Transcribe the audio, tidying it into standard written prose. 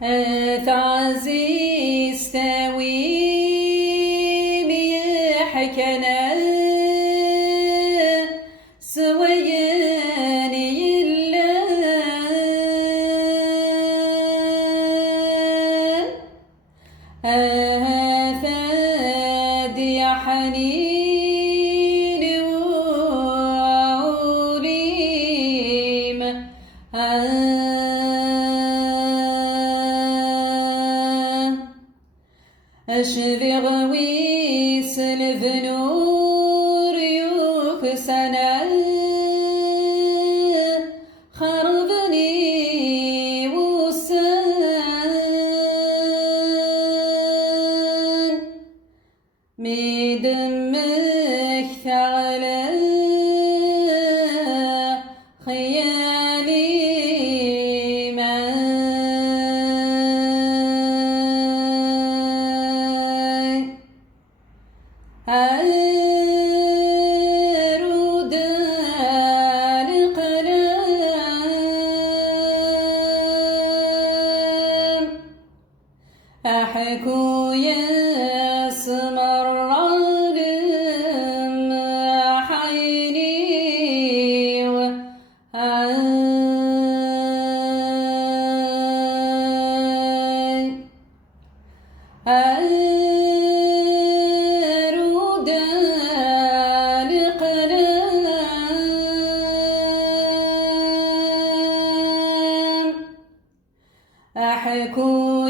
ثعزي استوي ميحكنا سوياني الليل ثادي حنين وعوليم أشبغ ويس الذنور يكسنا خربني وسان مدمك ثعلى خيالي أرود القلم أحكو يسمر حيني أرود القلم أحكو